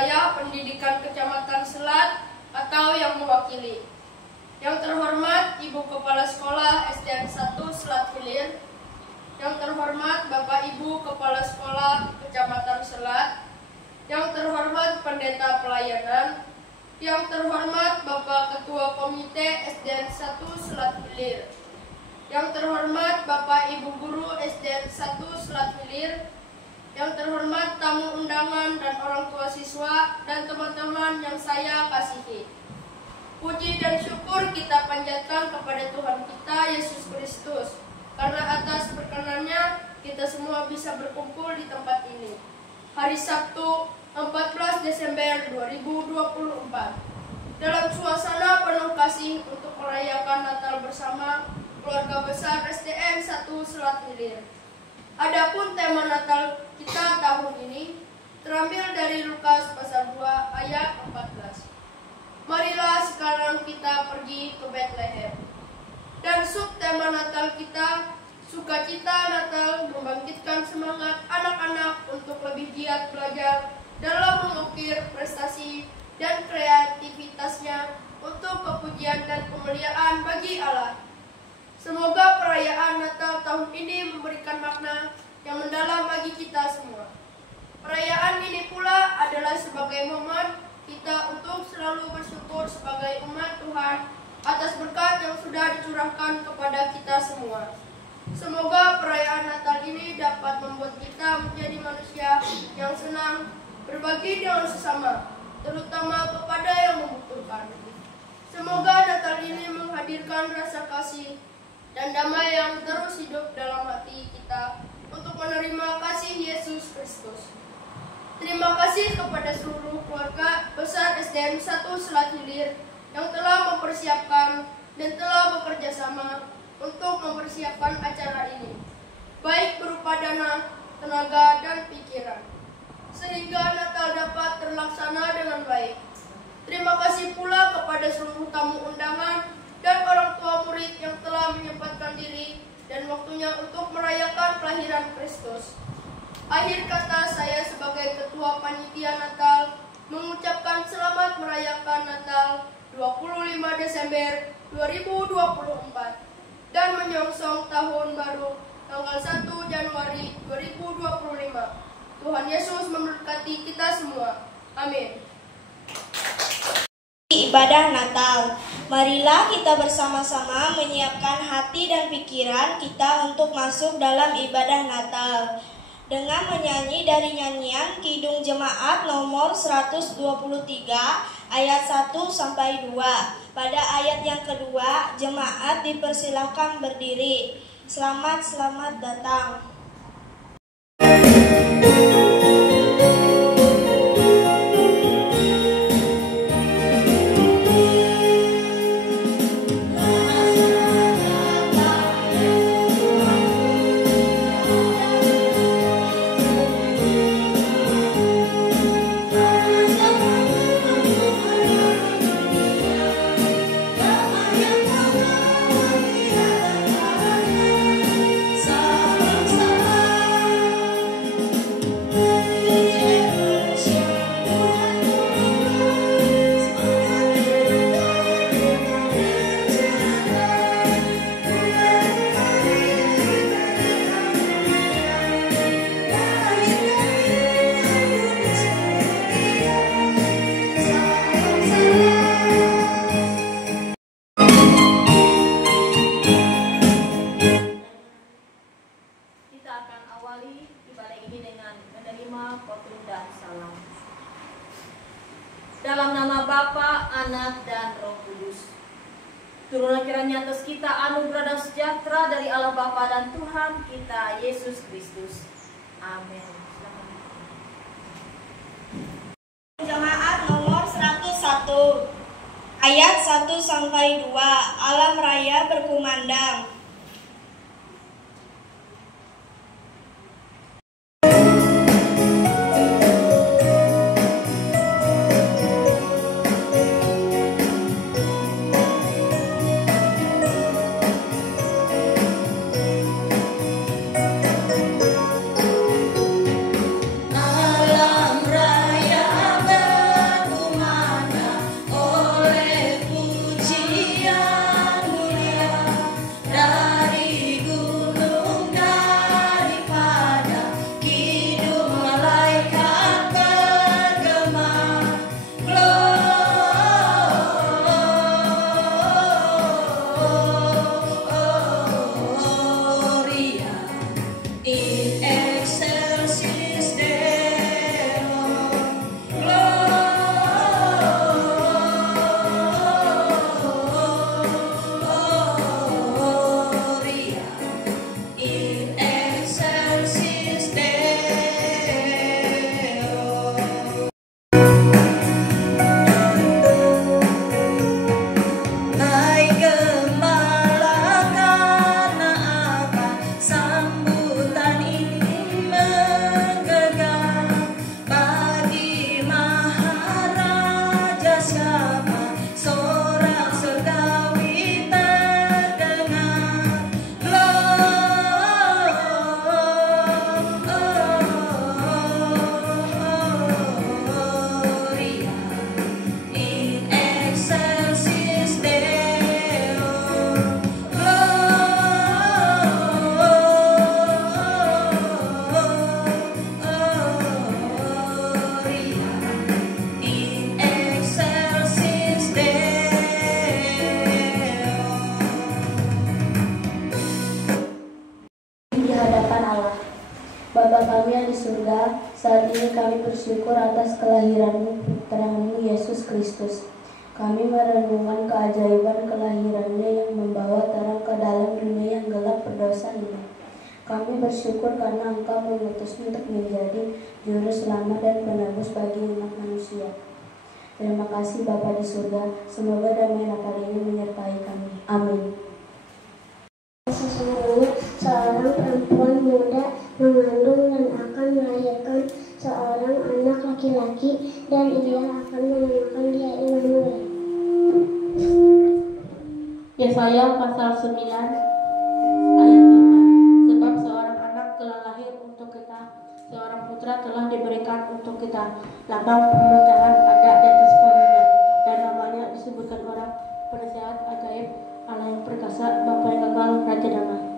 Wilayah Pendidikan Kecamatan Selat atau yang mewakili. Yang terhormat Ibu Kepala Sekolah SDN 1 Selat Hilir. Yang terhormat Bapak Ibu Kepala Sekolah Kecamatan Selat. Yang terhormat Pendeta Pelayanan. Yang terhormat Bapak Ketua Komite SDN 1 Selat Hilir. Yang terhormat Bapak Ibu Guru SDN 1 Selat Hilir. Yang terhormat tamu undangan dan orang tua siswa dan teman-teman yang saya kasihi. Puji dan syukur kita panjatkan kepada Tuhan kita Yesus Kristus, karena atas perkenannya kita semua bisa berkumpul di tempat ini. Hari Sabtu 14 Desember 2024 dalam suasana penuh kasih untuk merayakan Natal bersama keluarga besar SDN 1 Selat Hilir. Adapun tema Natal kita tahun ini terambil dari Lukas pasal 2 ayat 14. Marilah sekarang kita pergi ke Bethlehem. Dan subtema Natal kita, sukacita Natal, membangkitkan semangat anak-anak untuk lebih giat belajar dalam mengukir prestasi dan kreativitasnya untuk kepujian dan kemuliaan bagi Allah. Semoga perayaan Natal tahun ini memberikan makna yang mendalam bagi kita semua. Perayaan ini pula adalah sebagai momen kita untuk selalu bersyukur sebagai umat Tuhan atas berkat yang sudah dicurahkan kepada kita semua. Semoga perayaan Natal ini dapat membuat kita menjadi manusia yang senang berbagi dengan sesama, terutama kepada yang membutuhkan. Semoga Natal ini menghadirkan rasa kasih dan damai yang terus hidup dalam hati kita untuk menerima kasih Yesus Kristus. Terima kasih kepada seluruh keluarga besar SDN 1 Selat Hilir yang telah mempersiapkan dan telah bekerja sama untuk mempersiapkan acara ini, baik berupa dana, tenaga, dan pikiran, sehingga Natal dapat terlaksana dengan baik. Terima kasih pula kepada seluruh tamu undangan dan orang tua murid yang telah menyempatkan diri dan waktunya untuk merayakan kelahiran Kristus. Akhir kata, saya sebagai Ketua Panitia Natal mengucapkan selamat merayakan Natal 25 Desember 2024 dan menyongsong tahun baru tanggal 1 Januari 2025. Tuhan Yesus memberkati kita semua. Amin. Ibadah Natal. Marilah kita bersama-sama menyiapkan hati dan pikiran kita untuk masuk dalam ibadah Natal dengan menyanyi dari nyanyian Kidung Jemaat nomor 123 ayat 1 sampai 2. Pada ayat yang kedua, jemaat dipersilakan berdiri. Selamat datang. Dalam nama Bapa, Anak, dan Roh Kudus. Turunlah kiranya atas kita anugerah dan sejahtera dari Allah Bapa dan Tuhan kita Yesus Kristus. Amin. Jemaat nomor 101 ayat 1 sampai 2. Alam raya berkumandang. Alam raya ber Saat ini kami bersyukur atas kelahiran-Mu, Putra-Mu Yesus Kristus. Kami merenungkan keajaiban kelahirannya yang membawa terang ke dalam dunia yang gelap berdosa ini. Kami bersyukur karena Engkau mengutusmu untuk menjadi juru selamat dan penebus bagi umat manusia. Terima kasih Bapa di surga, semoga damai Natal ini menyertai kami. Amin. Sesungguhnya seorang perempuan muda mengandung dan akan melahirkan seorang anak laki-laki, dan ia akan menamakan dia Immanuel. Yesaya pasal 9 ayat 5. Sebab seorang anak telah lahir untuk kita, seorang putra telah diberikan untuk kita. Lambang pemerintahan ada di atas punggungnya, dan namanya disebutkan orang penasehat ajaib, Allah yang perkasa, Bapa yang kekal, Raja damai.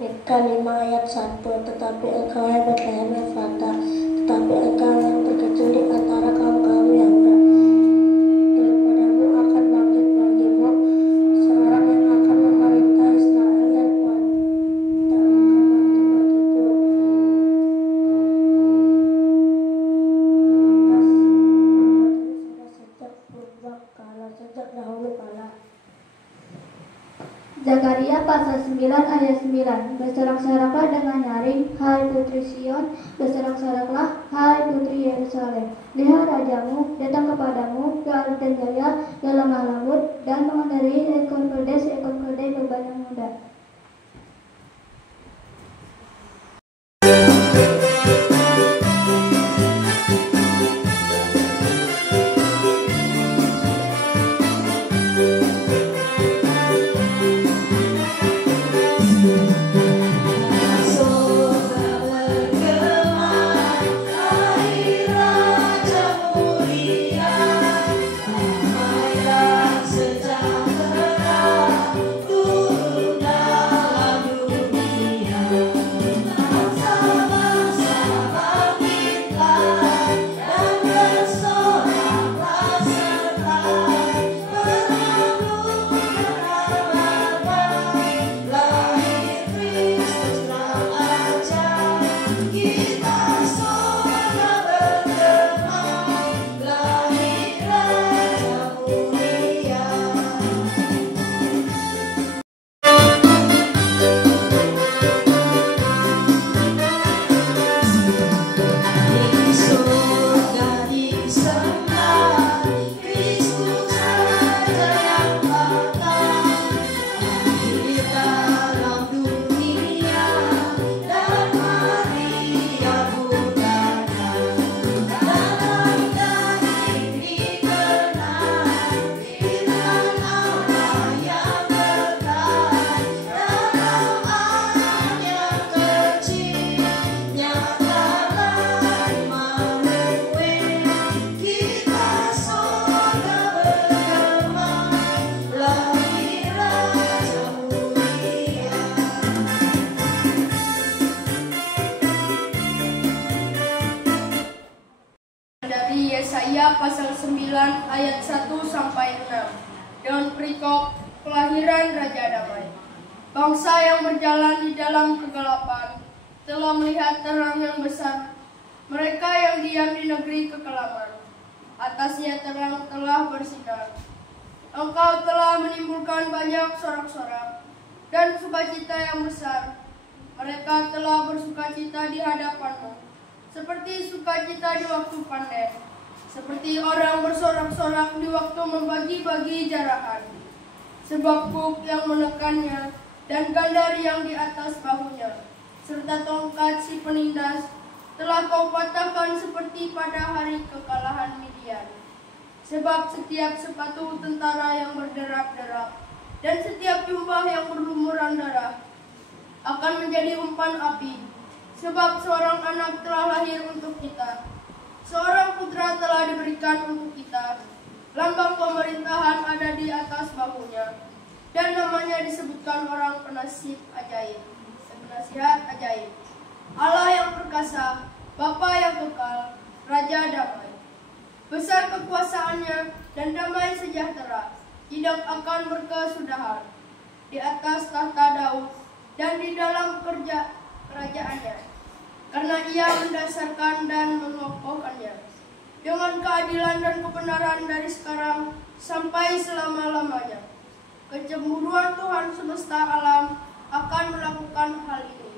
Mika 5 ayat 1. Tetapi engkau hai Betlehem Efrata, tetapi engkau yang terkecil di antara kaum-kaum Yehuda, daripadamu akan bangkit bagimu seorang yang akan memerintah Israel dan kuat. Dan akan bangkit bagiku atas sejak purba kala, sejak dahulu kala. Zakaria pasal 9 ayat 9. Bersorak-soraklah dengan nyaring, hai putri Sion, bersorak-soraklah, hai putri Yerusalem. Lihat rajamu datang kepadamu, galak dan jaya, yang lemah lembut, dan mengendarai seekor keledai beban yang muda. Dari Yesaya pasal 9 ayat 1 sampai 6. Dengan perikop kelahiran Raja Damai. Bangsa yang berjalan di dalam kegelapan telah melihat terang yang besar. Mereka yang diam di negeri kekelaman, atasnya terang telah bersinar. Engkau telah menimbulkan banyak sorak-sorak dan sukacita yang besar. Mereka telah bersukacita di hadapanmu, seperti sukacita di waktu panen, seperti orang bersorak-sorak di waktu membagi-bagi jarahan. Sebab kuk yang menekannya dan gandar yang di atas bahunya, serta tongkat si penindas, telah kau patahkan seperti pada hari kekalahan Midian. Sebab setiap sepatu tentara yang berderap-derap dan setiap jubah yang berlumuran darah akan menjadi umpan api. Sebab seorang anak telah lahir untuk kita, seorang putra telah diberikan untuk kita. Lambang pemerintahan ada di atas bahunya, dan namanya disebutkan orang penasihat ajaib. Penasihat ajaib. Allah yang perkasa, Bapa yang kekal, Raja damai. Besar kekuasaannya dan damai sejahtera tidak akan berkesudahan di atas tahta Daud dan di dalam kerajaannya, karena ia mendasarkan dan mengokohkannya dengan keadilan dan kebenaran dari sekarang sampai selama-lamanya. Kecemburuan Tuhan semesta alam akan melakukan hal ini.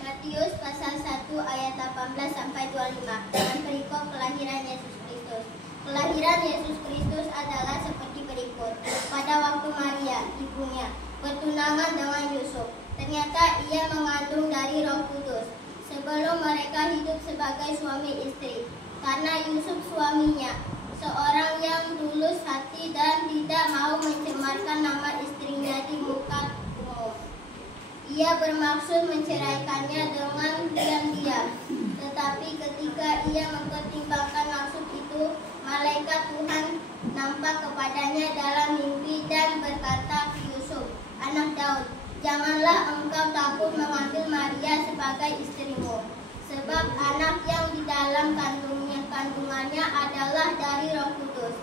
Matius pasal 1 ayat 18 sampai 25 dengan perikop kelahiran Yesus Kristus. Kelahiran Yesus Kristus adalah seperti berikut. Pada waktu Maria, ibunya, bertunangan dengan Yusuf, ternyata ia mengandung dari Roh Kudus. Sebelum mereka hidup sebagai suami istri, karena Yusuf suaminya, seorang yang tulus hati dan tidak mau mencemarkan nama istrinya di muka umum. Ia bermaksud menceraikannya dengan diam-diam. Tetapi ketika ia mempertimbangkan maksud itu, malaikat Tuhan nampak kepadanya dalam mimpi dan berkata, "Yusuf, anak Daud, janganlah engkau takut mengambil Maria sebagai istrimu, sebab anak yang di dalam kandungannya adalah dari Roh Kudus.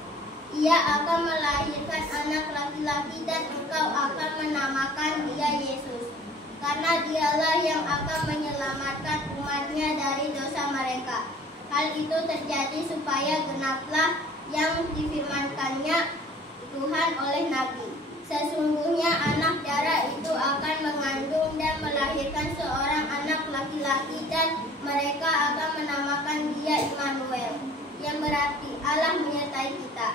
Ia akan melahirkan anak laki-laki dan engkau akan menamakan dia Yesus, karena dialah yang akan menyelamatkan umatnya dari dosa mereka." Hal itu terjadi supaya genaplah yang difirmankannya Tuhan oleh Nabi. Sesungguhnya anak darah itu akan mengandung dan melahirkan seorang anak laki-laki dan mereka akan menamakan dia Immanuel, yang berarti Allah menyertai kita.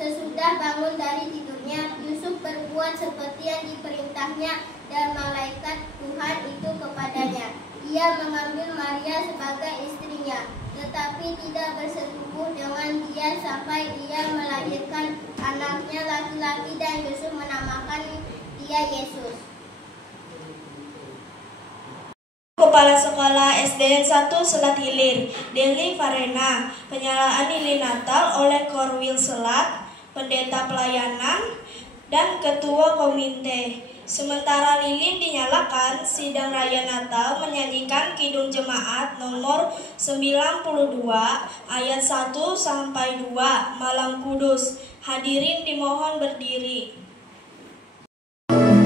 Sesudah bangun dari tidurnya, Yusuf berbuat seperti yang diperintahnya dan malaikat Tuhan itu kepadanya. Ia mengambil Maria sebagai istrinya, tetapi tidak bersetubuh dengan dia sampai ia melahirkan anaknya laki-laki dan Yusuf menamakan dia Yesus. Kepala Sekolah SDN 1 Selat Hilir, Deli Farena, penyalaan lilin Natal oleh Korwil Selat, pendeta pelayanan, dan ketua komite. Sementara lilin dinyalakan, sidang raya Natal menyanyikan Kidung Jemaat nomor 92 ayat 1 sampai 2, Malam Kudus. Hadirin dimohon berdiri. Hanya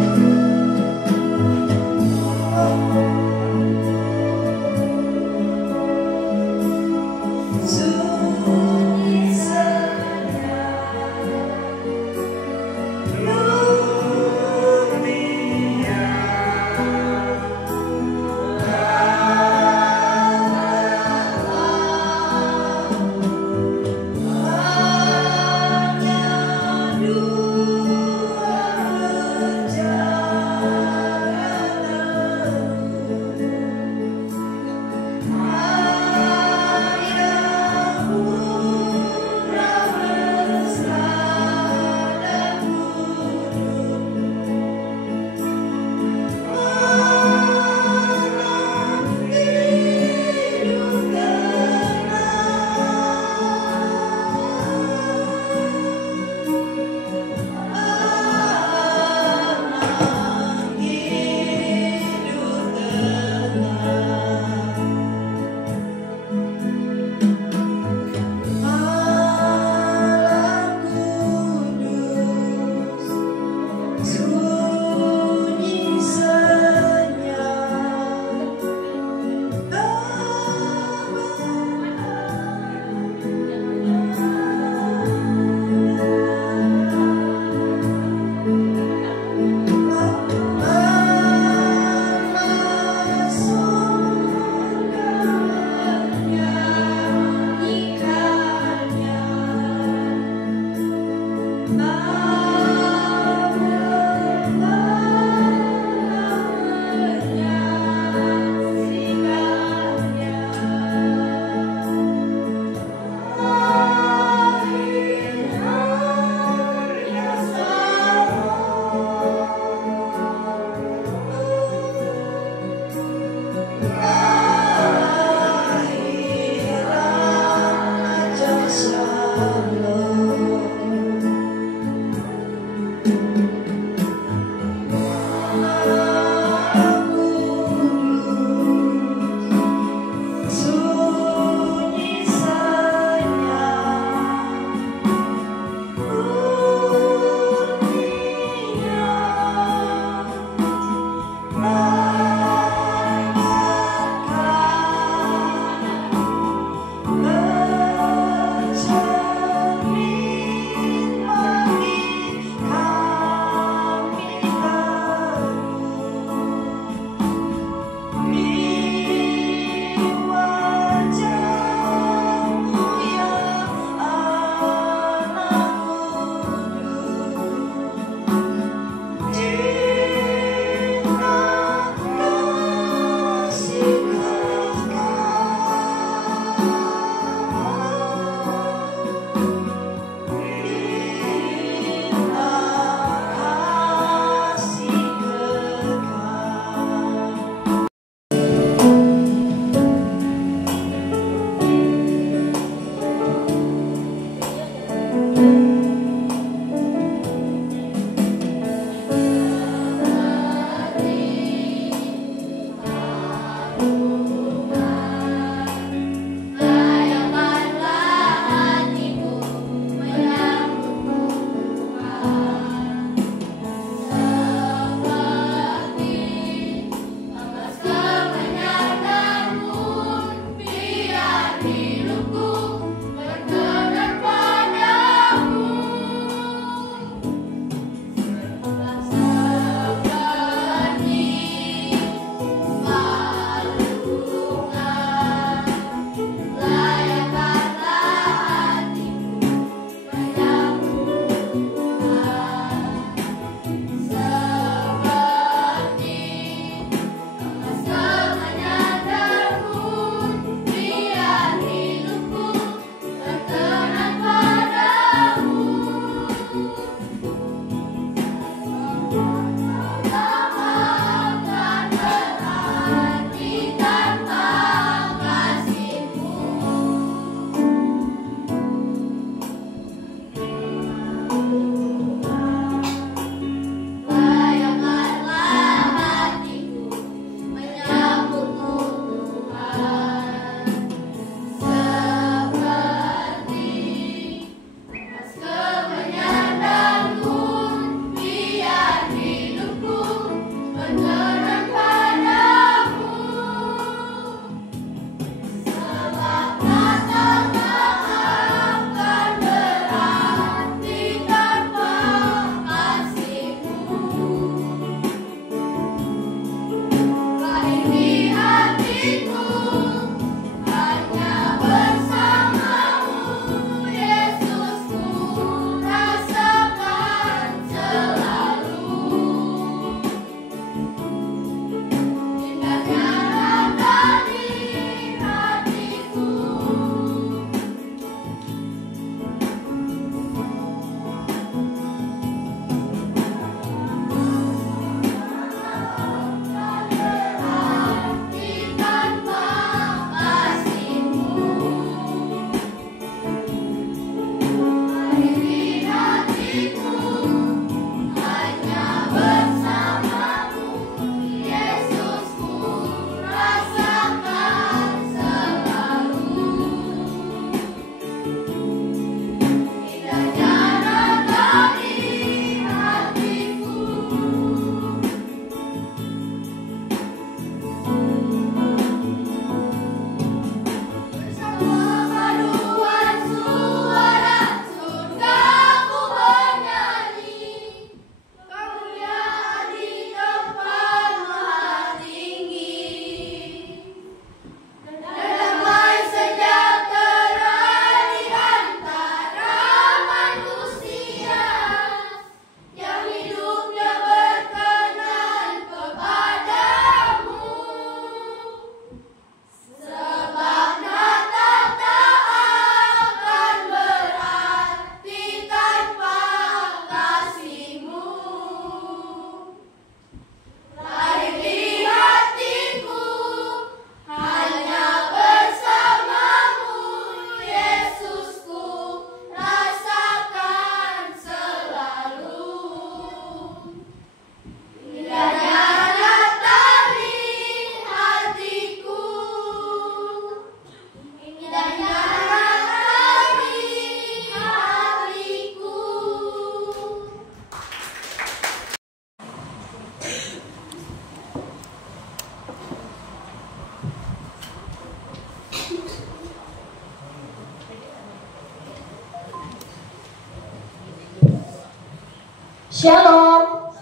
Shalom.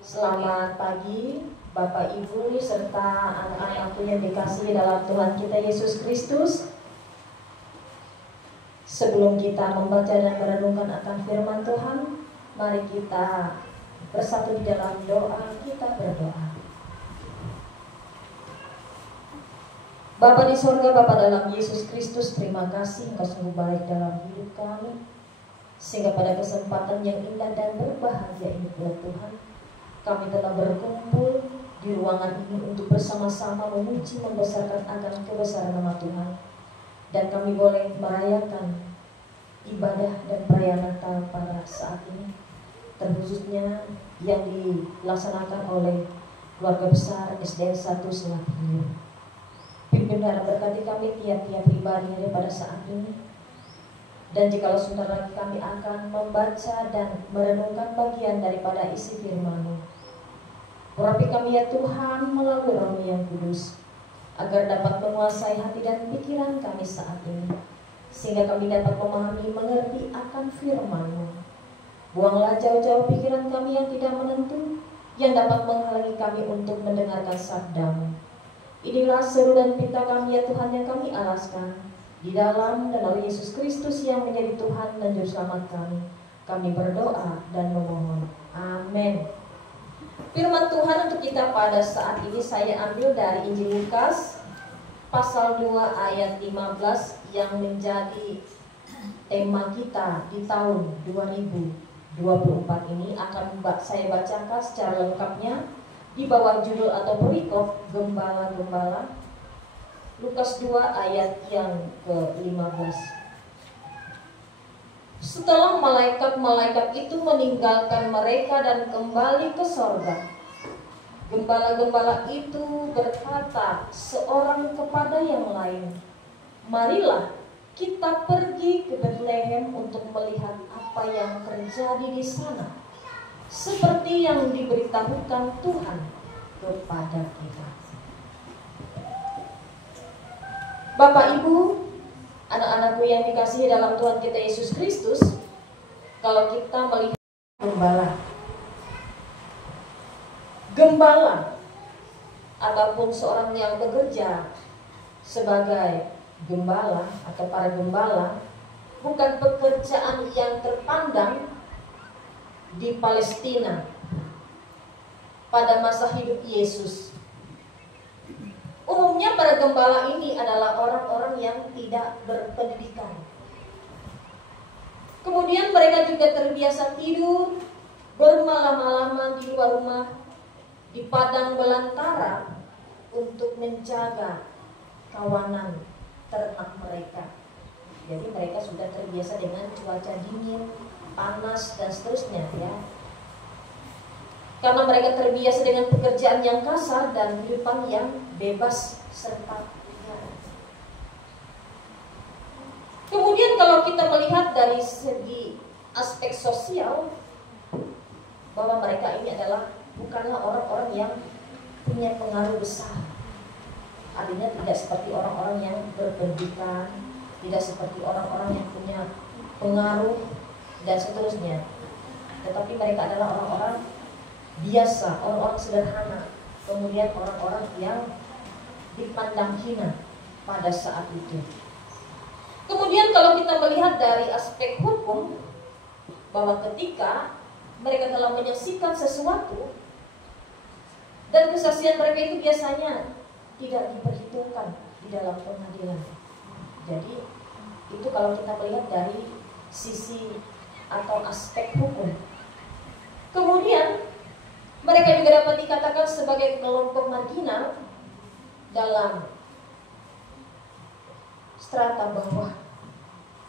Selamat pagi Bapak Ibu serta anak-anakku yang dikasihi dalam Tuhan kita Yesus Kristus. Sebelum kita membaca dan merenungkan akan firman Tuhan, mari kita bersatu di dalam doa. Kita berdoa. Bapa di sorga, Bapa dalam Yesus Kristus, terima kasih Engkau sungguh baik dalam hidup kami, sehingga pada kesempatan yang indah dan berbahagia ini buat Tuhan, kami telah berkumpul di ruangan ini untuk bersama-sama memuji membesarkan akan kebesaran nama Tuhan. Dan kami boleh merayakan ibadah dan perayaan Natal pada saat ini, terkhususnya yang dilaksanakan oleh keluarga besar SDN 1 Selat Hilir. Pimpin dan berkati kami tiap-tiap pribadi pada saat ini. Dan jikalau sebentar lagi kami akan membaca dan merenungkan bagian daripada isi firman-Mu, urapi kami ya Tuhan melalui Roh-Mu yang kudus, agar dapat menguasai hati dan pikiran kami saat ini, sehingga kami dapat memahami, mengerti akan firman-Mu. Buanglah jauh-jauh pikiran kami yang tidak menentu, yang dapat menghalangi kami untuk mendengarkan sabda-Mu. Inilah seru dan pinta kami ya Tuhan yang kami alaskan, di dalam dan oleh Yesus Kristus yang menjadi Tuhan dan Juru Selamat kami. Kami berdoa dan memohon. Amin. Firman Tuhan untuk kita pada saat ini saya ambil dari Injil Lukas pasal 2 ayat 15 yang menjadi tema kita di tahun 2024 ini. Akan saya bacakan secara lengkapnya di bawah judul atau perikop Gembala-Gembala. Lukas 2 ayat yang ke-15. Setelah malaikat-malaikat itu meninggalkan mereka dan kembali ke sorga, gembala-gembala itu berkata seorang kepada yang lain, "Marilah kita pergi ke Betlehem untuk melihat apa yang terjadi di sana, seperti yang diberitahukan Tuhan kepada kita." Bapak Ibu, anak-anakku yang dikasihi dalam Tuhan kita Yesus Kristus, kalau kita melihat gembala ataupun seorang yang bekerja sebagai gembala atau para gembala bukan pekerjaan yang terpandang di Palestina pada masa hidup Yesus. Umumnya para gembala ini adalah orang-orang yang tidak berpendidikan. Kemudian mereka juga terbiasa tidur bermalam-malaman di luar rumah, di padang belantara untuk menjaga kawanan ternak mereka. Jadi mereka sudah terbiasa dengan cuaca dingin, panas dan seterusnya ya. Karena mereka terbiasa dengan pekerjaan yang kasar dan kehidupan yang bebas serta liar. Kemudian kalau kita melihat dari segi aspek sosial, bahwa mereka ini bukanlah orang-orang yang punya pengaruh besar. Artinya tidak seperti orang-orang yang berpendidikan, tidak seperti orang-orang yang punya pengaruh dan seterusnya. Tetapi mereka adalah orang-orang biasa, orang-orang sederhana, kemudian orang-orang yang dipandang hina pada saat itu. Kemudian kalau kita melihat dari aspek hukum, bahwa ketika mereka telah menyaksikan sesuatu dan kesaksian mereka itu biasanya tidak diperhitungkan di dalam pengadilan. Jadi itu kalau kita melihat dari sisi atau aspek hukum. Kemudian mereka juga dapat dikatakan sebagai kelompok marginal dalam strata bawah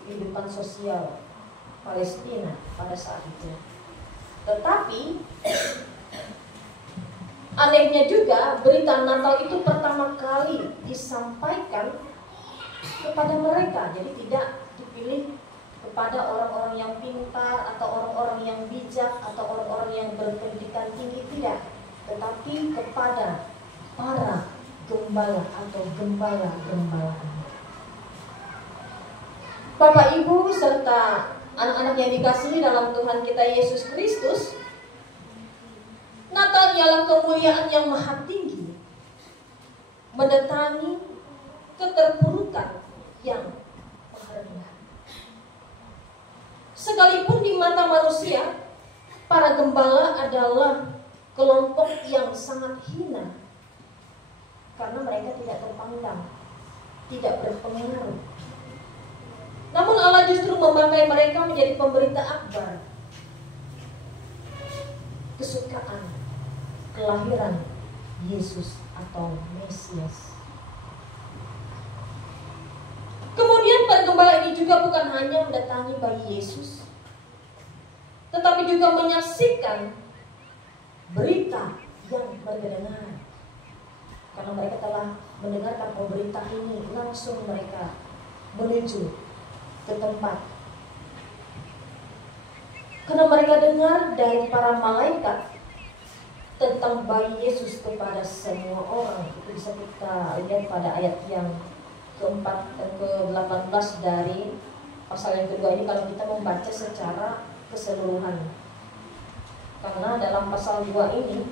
kehidupan sosial Palestina pada saat itu. Tetapi anehnya juga berita Natal itu pertama kali disampaikan kepada mereka. Jadi tidak dipilih kepada orang-orang yang pintar atau orang-orang yang bijak atau orang-orang yang berpendidikan tinggi, tidak, tetapi kepada para gembala atau gembala-gembala. Bapak Ibu serta anak-anak yang dikasihi dalam Tuhan kita Yesus Kristus, Natal ialah kemuliaan yang maha tinggi, mendatangi keterpurukan yang maha rendah. Sekalipun di mata manusia, para gembala adalah kelompok yang sangat hina, karena mereka tidak terpandang, tidak berpengaruh. Namun Allah justru memakai mereka menjadi pemberita akbar kesukaan kelahiran Yesus atau Mesias. Kemudian para gembala ini juga bukan hanya mendatangi bayi Yesus, tetapi juga menyaksikan berita yang mereka dengar. Karena mereka telah mendengarkan berita ini, langsung mereka menuju ke tempat. Karena mereka dengar dari para malaikat tentang bayi Yesus kepada semua orang. Itu bisa kita lihat pada ayat yang keempat dan ke-18 dari pasal yang kedua ini kalau kita membaca secara keseluruhan. Karena dalam pasal 2 ini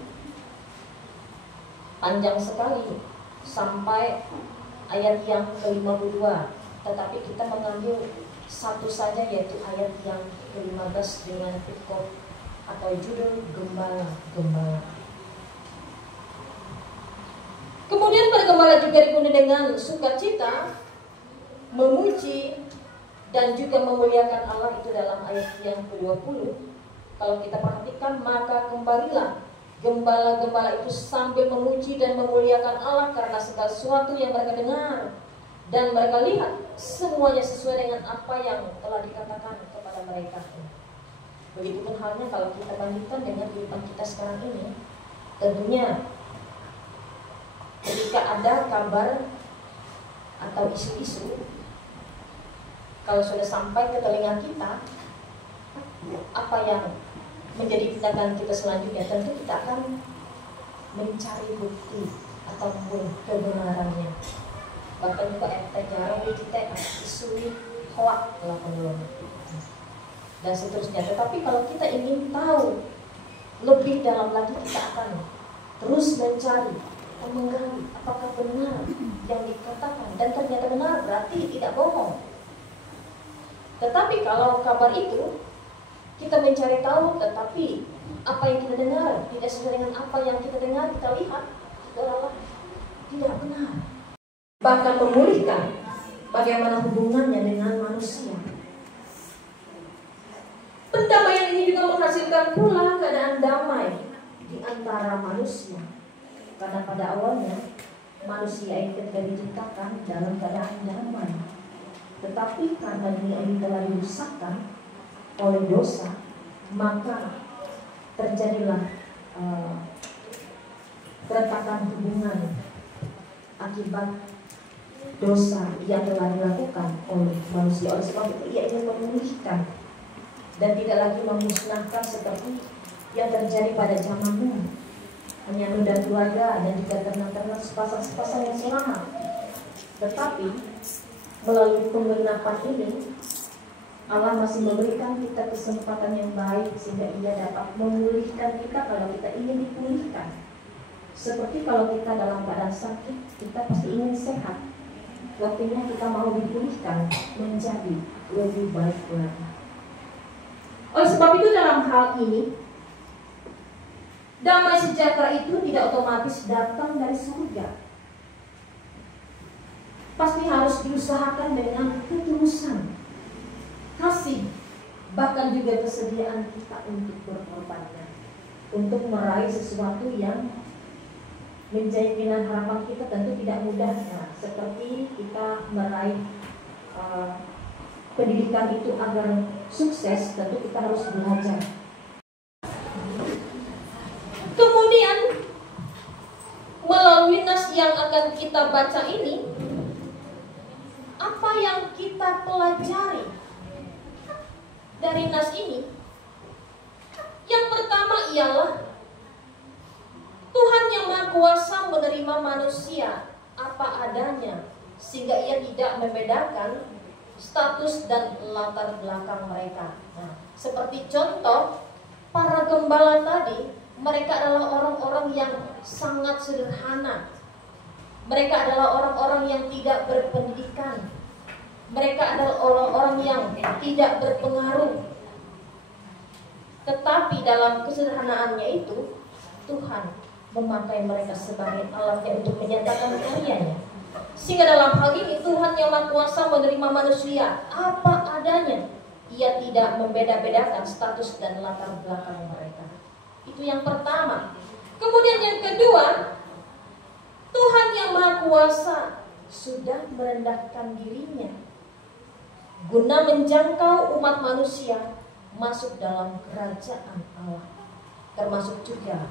panjang sekali sampai ayat yang ke-52, tetapi kita mengambil satu saja, yaitu ayat yang ke-15 dengan perikop atau judul Gembala-Gembala. Kemudian para gembala juga dipenuhi dengan sukacita, memuji dan juga memuliakan Allah, itu dalam ayat yang ke-20. Kalau kita perhatikan, maka kembalilah gembala-gembala itu sambil memuji dan memuliakan Allah karena segala sesuatu yang mereka dengar dan mereka lihat, semuanya sesuai dengan apa yang telah dikatakan kepada mereka. Begitupun halnya kalau kita bandingkan dengan kehidupan kita sekarang ini. Tentunya ketika ada kabar atau isu-isu, kalau sudah sampai ke telinga kita, apa yang menjadi tindakan kita selanjutnya? Tentu kita akan mencari bukti ataupun kebenarannya. Bahkan juga jarang kita isu hoak lah dan seterusnya. Tetapi kalau kita ingin tahu lebih dalam lagi, kita akan terus mencari, menggali apakah benar yang dikatakan, dan ternyata benar berarti tidak bohong. Tetapi kalau kabar itu kita mencari tahu, tetapi apa yang kita dengar tidak sesuai dengan apa yang kita dengar, kita lihat itu adalah tidak benar. Bahkan memulihkan bagaimana hubungannya dengan manusia. Pendamaian ini juga menghasilkan pula keadaan damai di antara manusia. Karena pada awalnya manusia itu ketika diciptakan dalam keadaan damai, tetapi karena dunia ini telah dirusakkan oleh dosa, maka terjadilah keretakan hubungan akibat dosa yang telah dilakukan oleh manusia. Oleh sebab itu ia ingin memulihkan dan tidak lagi memusnahkan seperti yang terjadi pada zaman Nuh, hanya Nuh dan keluarga dan juga ternak-ternak sepasang-sepasang yang selamat. Tetapi melalui penggenapan ini, Allah masih memberikan kita kesempatan yang baik sehingga ia dapat memulihkan kita kalau kita ingin dipulihkan. Seperti kalau kita dalam keadaan sakit, kita pasti ingin sehat. Waktunya kita mau dipulihkan menjadi lebih baik lagi. Oleh sebab itu dalam hal ini, damai sejahtera itu tidak otomatis datang dari surga. Pasti harus diusahakan dengan ketulusan, kasih, bahkan juga kesediaan kita untuk berkorban, untuk meraih sesuatu yang menjadi pilihan harapan kita. Tentu tidak mudah, seperti kita meraih pendidikan itu agar sukses, tentu kita harus belajar. Kemudian melalui nas yang akan kita baca ini, apa yang kita pelajari dari nas ini? Yang pertama ialah Tuhan yang Maha Kuasa menerima manusia apa adanya, sehingga ia tidak membedakan status dan latar belakang mereka. Nah, seperti contoh, para gembala tadi, mereka adalah orang-orang yang sangat sederhana. Mereka adalah orang-orang yang tidak berpendidikan. Mereka adalah orang-orang yang tidak berpengaruh. Tetapi dalam kesederhanaannya itu, Tuhan memakai mereka sebagai alatnya untuk menyatakan karyanya. Sehingga dalam hal ini Tuhan yang Maha Kuasa menerima manusia apa adanya. Ia tidak membeda-bedakan status dan latar belakang mereka. Itu yang pertama. Kemudian yang kedua, Tuhan yang Maha Kuasa sudah merendahkan dirinya guna menjangkau umat manusia masuk dalam kerajaan Allah, termasuk juga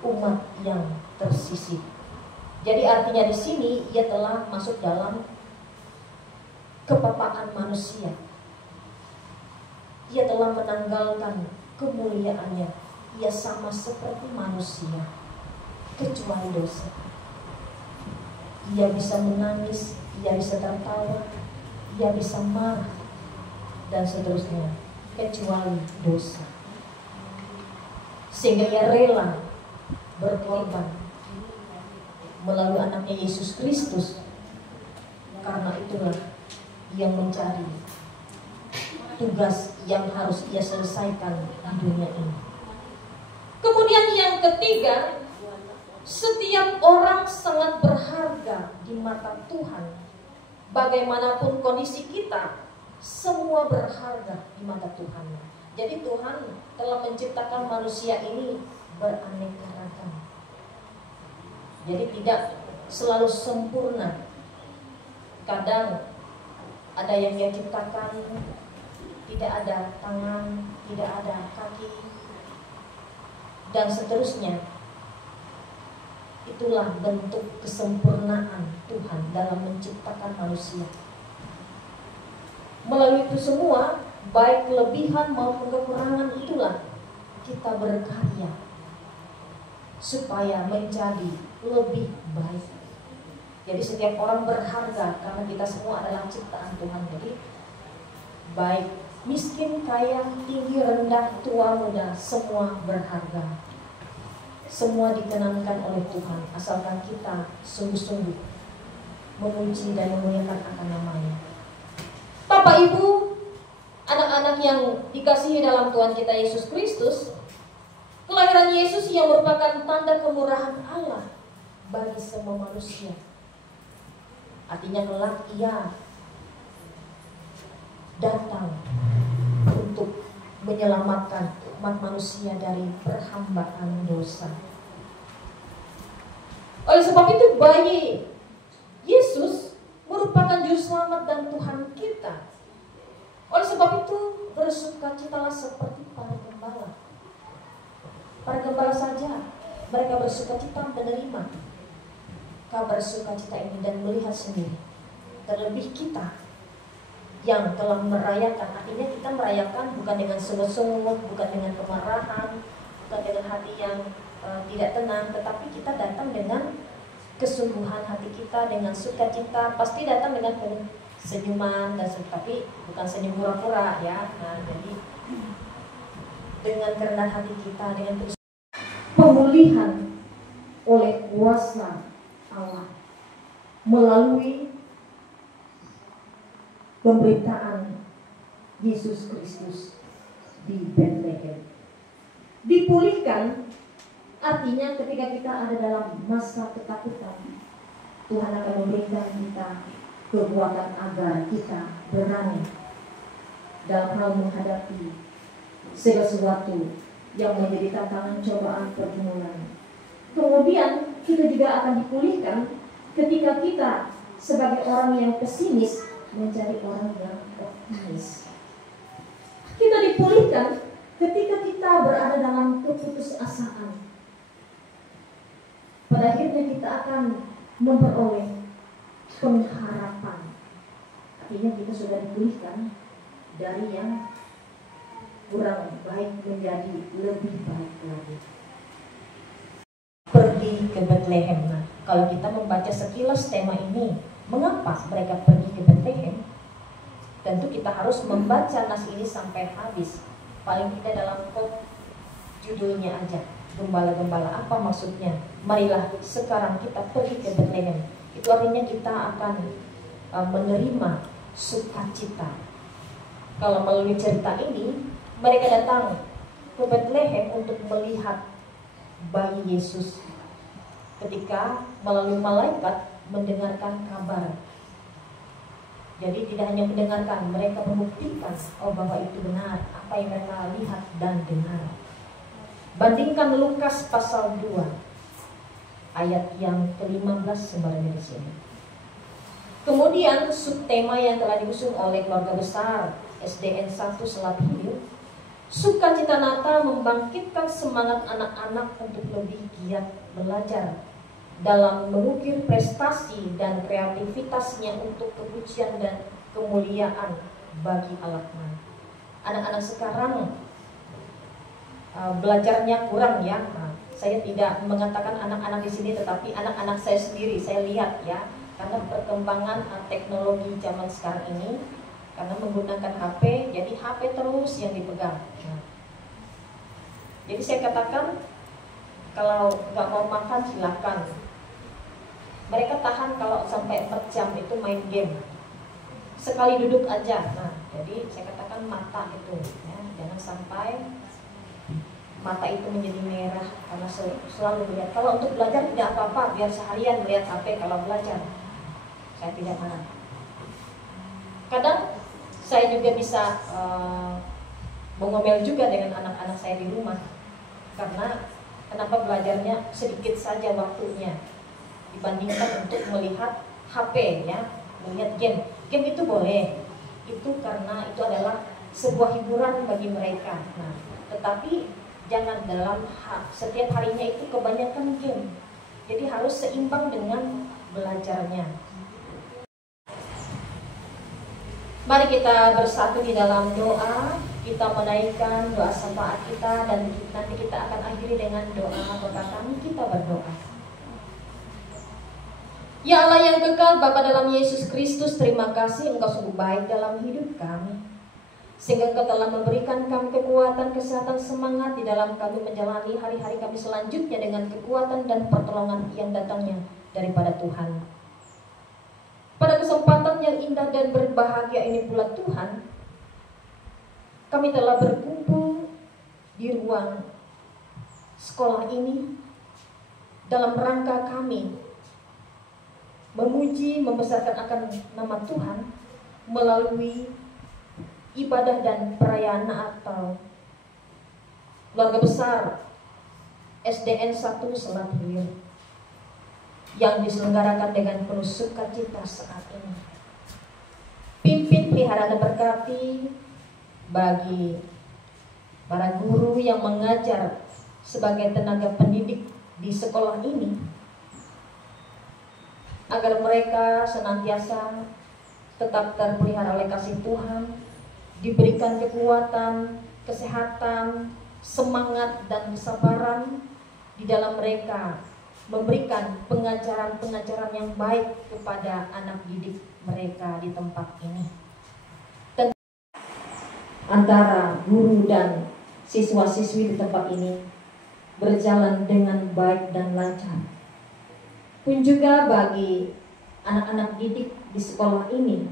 umat yang tersisih. Jadi artinya di sini ia telah masuk dalam kepapaan manusia. Ia telah menanggalkan kemuliaannya. Ia sama seperti manusia, kecuali dosa. Ia bisa menangis, ia bisa tertawa, ia bisa marah, dan seterusnya, kecuali dosa. Sehingga ia rela berkorban melalui anaknya Yesus Kristus. Karena itulah yang mencari tugas yang harus ia selesaikan di dunia ini. Kemudian yang ketiga, setiap orang sangat berharga di mata Tuhan. Bagaimanapun kondisi kita, semua berharga di mata Tuhan. Jadi Tuhan telah menciptakan manusia ini beraneka ragam. Jadi tidak selalu sempurna. Kadang ada yang Dia ciptakan tidak ada tangan, tidak ada kaki, dan seterusnya. Itulah bentuk kesempurnaan Tuhan dalam menciptakan manusia. Melalui itu semua, baik kelebihan maupun kekurangan, itulah kita berkarya supaya menjadi lebih baik. Jadi setiap orang berharga karena kita semua adalah ciptaan Tuhan. Jadi baik miskin, kaya, tinggi, rendah, tua, muda, semua berharga. Semua dikenankan oleh Tuhan, asalkan kita sungguh-sungguh memuji dan memuliakan akan namanya. Bapak Ibu, anak-anak yang dikasihi dalam Tuhan kita Yesus Kristus, kelahiran Yesus yang merupakan tanda kemurahan Allah bagi semua manusia. Artinya kelak Ia datang untuk menyelamatkan umat manusia dari perhambaan dosa. Oleh sebab itu, bayi Yesus merupakan juru selamat dan Tuhan kita. Oleh sebab itu, bersukacitalah seperti para gembala. Para gembala saja mereka bersukacita menerima kabar sukacita ini dan melihat sendiri. Terlebih kita yang telah merayakan, artinya kita merayakan bukan dengan sungut-sungut, bukan dengan kemarahan, bukan dengan hati yang tidak tenang, tetapi kita datang dengan kesungguhan hati kita, dengan sukacita, pasti datang dengan senyuman, dan tapi bukan senyum pura-pura ya. Nah, jadi dengan kerendahan hati kita, dengan pemulihan oleh kuasa Allah melalui pemberitaan Yesus Kristus di Bethlehem. Dipulihkan artinya ketika kita ada dalam masa ketakutan, Tuhan akan memberikan kita kekuatan agar kita berani dalam hal menghadapi segala sesuatu yang menjadi tantangan, cobaan, pergumulan. Kemudian kita juga akan dipulihkan ketika kita sebagai orang yang pesimis menjadi orang yang optimis. Kita dipulihkan ketika kita berada dalam keputusasaan. Pada akhirnya kita akan memperoleh pengharapan. Artinya kita sudah dipulihkan dari yang kurang baik menjadi lebih baik lagi. Pergi ke Bethlehem. Nah, kalau kita membaca sekilas tema ini, mengapa mereka pergi ke Bethlehem? Tentu kita harus membaca nas ini sampai habis. Paling tidak dalam judulnya aja, gembala-gembala, apa maksudnya? Marilah sekarang kita pergi ke Betlehem. Itu artinya kita akan menerima sukacita. Kalau melalui cerita ini, mereka datang ke Betlehem untuk melihat bayi Yesus. Ketika melalui malaikat mendengarkan kabar. Jadi tidak hanya mendengarkan, mereka membuktikan bahwa itu benar apa yang mereka lihat dan dengar. Bandingkan Lukas pasal 2 ayat yang ke-15 sebenarnya di sini. Kemudian subtema yang telah diusung oleh keluarga besar SDN 1 Selat Hilir, sukacita Natal membangkitkan semangat anak-anak untuk lebih giat belajar dalam mengukir prestasi dan kreativitasnya untuk kepujian dan kemuliaan bagi Allah. Anak-anak sekarang belajarnya kurang ya. Saya tidak mengatakan anak-anak di sini, tetapi anak-anak saya sendiri saya lihat ya, karena perkembangan teknologi zaman sekarang ini, karena menggunakan HP, jadi HP terus yang dipegang. Jadi saya katakan kalau nggak mau makan silakan. Mereka tahan kalau sampai 4 jam itu main game. Sekali duduk aja. Nah, jadi saya katakan mata itu ya, jangan sampai mata itu menjadi merah karena selalu melihat. Kalau untuk belajar tidak apa-apa, biar seharian melihat HP kalau belajar. Saya tidak marah. Kadang saya juga bisa mengomel juga dengan anak-anak saya di rumah. Karena kenapa belajarnya sedikit saja waktunya dibandingkan untuk melihat HP ya, melihat game. Game itu boleh, itu karena itu adalah sebuah hiburan bagi mereka. Nah, tetapi jangan dalam setiap harinya itu kebanyakan game. Jadi harus seimbang dengan belajarnya. Mari kita bersatu di dalam doa. Kita menaikkan doa syafaat kita, dan nanti kita akan akhiri dengan doa Bapa kami. Kita berdoa. Ya Allah yang kekal, Bapa dalam Yesus Kristus, terima kasih Engkau sungguh baik dalam hidup kami, sehingga Engkau telah memberikan kami kekuatan, kesehatan, semangat di dalam kami menjalani hari-hari kami selanjutnya dengan kekuatan dan pertolongan yang datangnya daripada Tuhan. Pada kesempatan yang indah dan berbahagia ini pula Tuhan, kami telah berkumpul di ruang sekolah ini dalam rangka kami memuji, membesarkan akan nama Tuhan melalui ibadah dan perayaan Natal. Keluarga besar SDN 1 Selat Hilir yang diselenggarakan dengan penuh sukacita saat ini. Pimpin, pelihara, dan berkati bagi para guru yang mengajar sebagai tenaga pendidik di sekolah ini, agar mereka senantiasa tetap terpelihara oleh kasih Tuhan, diberikan kekuatan, kesehatan, semangat, dan kesabaran di dalam mereka memberikan pengajaran-pengajaran yang baik kepada anak didik mereka di tempat ini. Antara guru dan siswa-siswi di tempat ini berjalan dengan baik dan lancar. Pun juga bagi anak-anak didik di sekolah ini,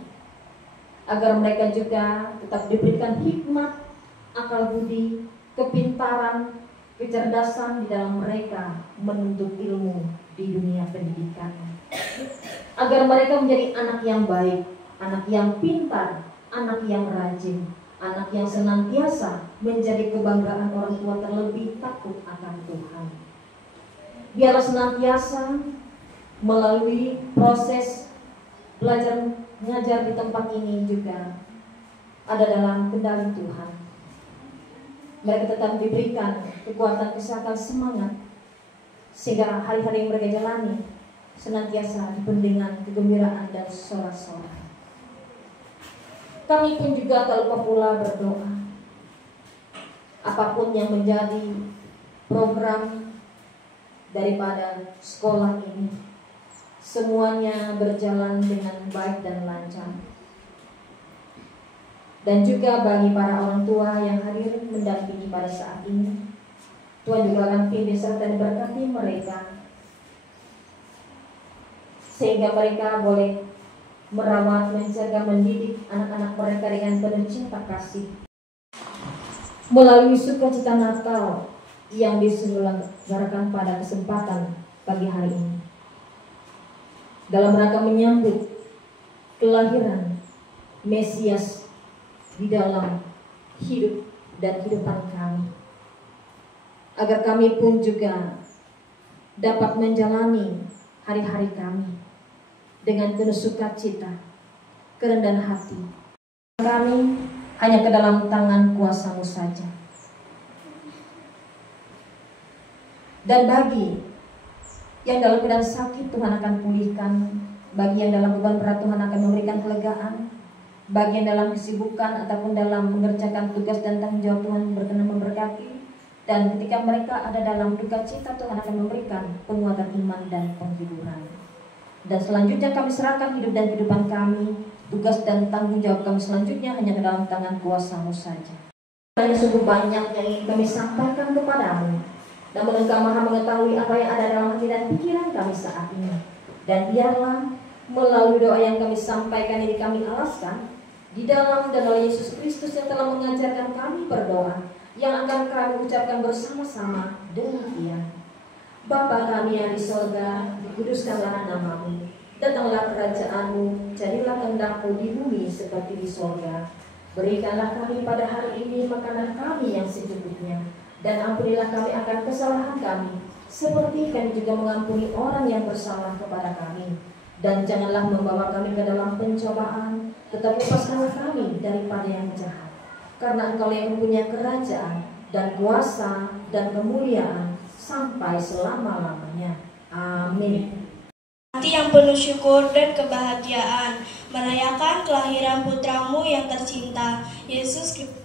agar mereka juga tetap diberikan hikmat, akal budi, kepintaran, kecerdasan di dalam mereka menuntut ilmu di dunia pendidikan. Agar mereka menjadi anak yang baik, anak yang pintar, anak yang rajin, anak yang senantiasa menjadi kebanggaan orang tua, terlebih takut akan Tuhan. Biarlah senantiasa melalui proses belajar mengajar di tempat ini juga ada dalam kendali Tuhan. Mereka tetap diberikan kekuatan, kesehatan, semangat, sehingga hari-hari yang mereka jalani senantiasa dipenuhi dengan kegembiraan dan sorak-sorai. Kami pun juga tak lupa pula berdoa, apapun yang menjadi program daripada sekolah ini, semuanya berjalan dengan baik dan lancar. dan juga bagi para orang tua yang hadir mendampingi pada saat ini. Tuhan juga akan pimpin serta berkati mereka, sehingga mereka boleh merawat, menjaga, mendidik anak-anak mereka dengan penuh cinta kasih. Melalui sukacita Natal yang diselenggarakan pada kesempatan pagi hari ini, dalam rangka menyambut kelahiran Mesias di dalam hidup dan kehidupan kami, agar kami pun juga dapat menjalani hari-hari kami dengan penuh sukacita, kerendahan hati. Kami hanya ke dalam tangan kuasa-Mu saja. Dan bagi yang dalam keadaan sakit, Tuhan akan pulihkan. Bagi yang dalam beban berat, Tuhan akan memberikan kelegaan. Bagi yang dalam kesibukan ataupun dalam mengerjakan tugas dan tanggung jawab, Tuhan berkenan memberkati. Dan ketika mereka ada dalam duka cita, Tuhan akan memberikan penguatan iman dan penghiburan. Dan selanjutnya kami serahkan hidup dan kehidupan kami, tugas dan tanggung jawab kami selanjutnya hanya ke dalam tangan kuasa-Mu saja. Hanya sungguh banyak yang ingin kami sampaikan kepadamu, namun Engkau Maha mengetahui apa yang ada dalam hati dan pikiran kami saat ini. Dan biarlah melalui doa yang kami sampaikan ini kami alaskan di dalam dan oleh Yesus Kristus yang telah mengajarkan kami berdoa, yang akan kami ucapkan bersama-sama demikian. Bapa kami yang di sorga, dikuduskanlah nama-Mu, datanglah kerajaan-Mu, jadilah kehendak-Mu di bumi seperti di sorga. Berikanlah kami pada hari ini makanan kami yang secukupnya, dan ampunilah kami akan kesalahan kami, seperti kami juga mengampuni orang yang bersalah kepada kami. Dan janganlah membawa kami ke dalam pencobaan, tetapi lepaskanlah kami daripada yang jahat. Karena Engkau yang mempunyai kerajaan dan kuasa dan kemuliaan sampai selama-lamanya. Amin. Hati yang penuh syukur dan kebahagiaan merayakan kelahiran putra-Mu yang tercinta, Yesus Kristus.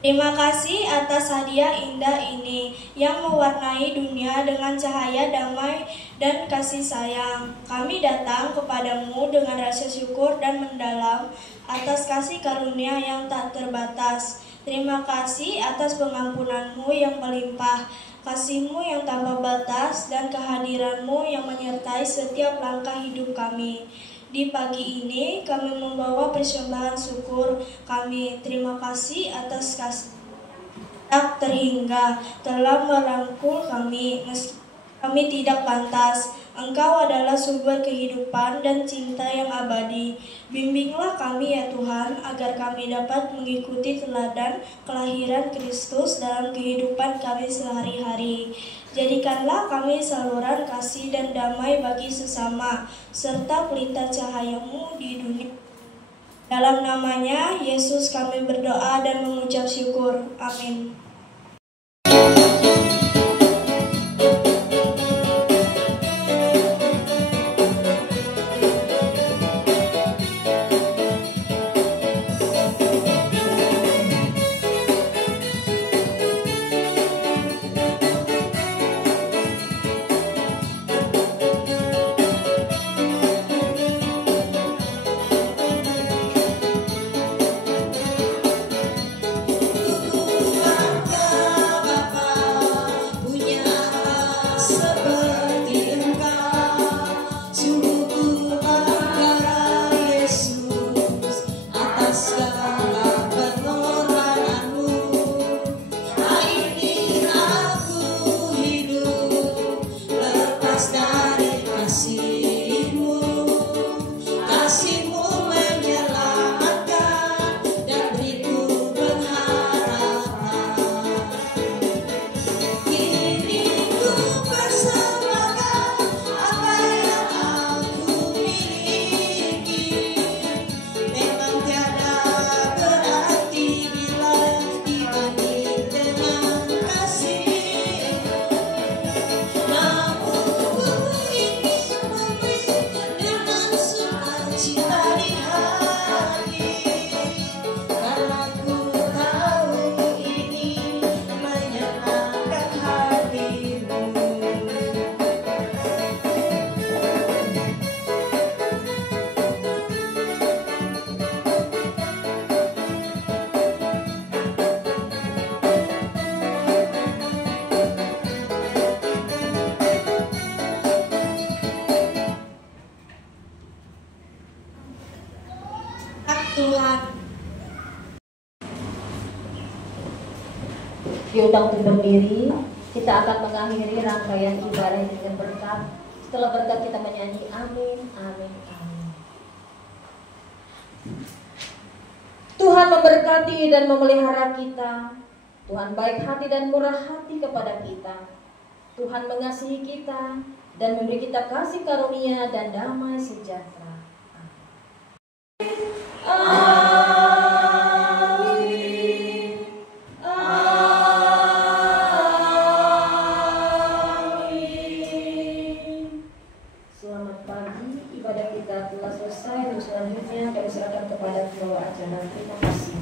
Terima kasih atas hadiah indah ini yang mewarnai dunia dengan cahaya damai dan kasih sayang. Kami datang kepadamu dengan rasa syukur dan mendalam atas kasih karunia yang tak terbatas. Terima kasih atas pengampunan-Mu yang melimpah, kasih-Mu yang tanpa batas, dan kehadiran-Mu yang menyertai setiap langkah hidup kami. Di pagi ini kami membawa persembahan syukur kami. Terima kasih atas kasih tak terhingga telah merangkul kami meski kami tidak pantas. Engkau adalah sumber kehidupan dan cinta yang abadi. Bimbinglah kami ya Tuhan, agar kami dapat mengikuti teladan kelahiran Kristus dalam kehidupan kami sehari-hari. Jadikanlah kami saluran kasih dan damai bagi sesama, serta pelita cahaya-Mu di dunia. Dalam namanya, Yesus kami berdoa dan mengucap syukur. Amin. Tuhan. Diundang untuk berdiri, kita akan mengakhiri rangkaian ibadah dengan berkat. Setelah berkat kita menyanyi amin, amin, amin. Tuhan memberkati dan memelihara kita. Tuhan baik hati dan murah hati kepada kita. Tuhan mengasihi kita dan memberi kita kasih karunia dan damai sejahtera. Amin. Amin. Selamat pagi, ibadah kita telah selesai. Untuk selanjutnya kami serahkan kepada pembawa acara. Terima kasih.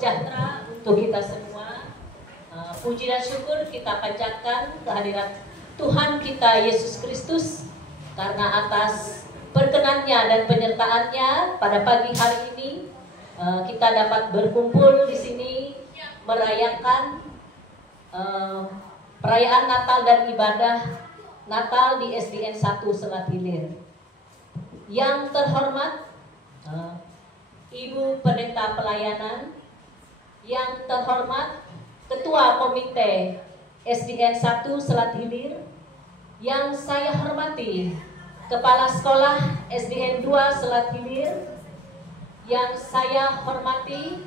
sejahtera untuk kita semua. Puji dan syukur kita panjatkan kehadirat Tuhan kita Yesus Kristus karena atas perkenannya dan penyertaannya pada pagi hari ini kita dapat berkumpul di sini merayakan perayaan Natal dan ibadah Natal di SDN 1 Selat Hilir. Yang terhormat Ibu Pendeta Pelayanan, yang terhormat Ketua Komite SDN 1 Selat Hilir, yang saya hormati Kepala Sekolah SDN 2 Selat Hilir, yang saya hormati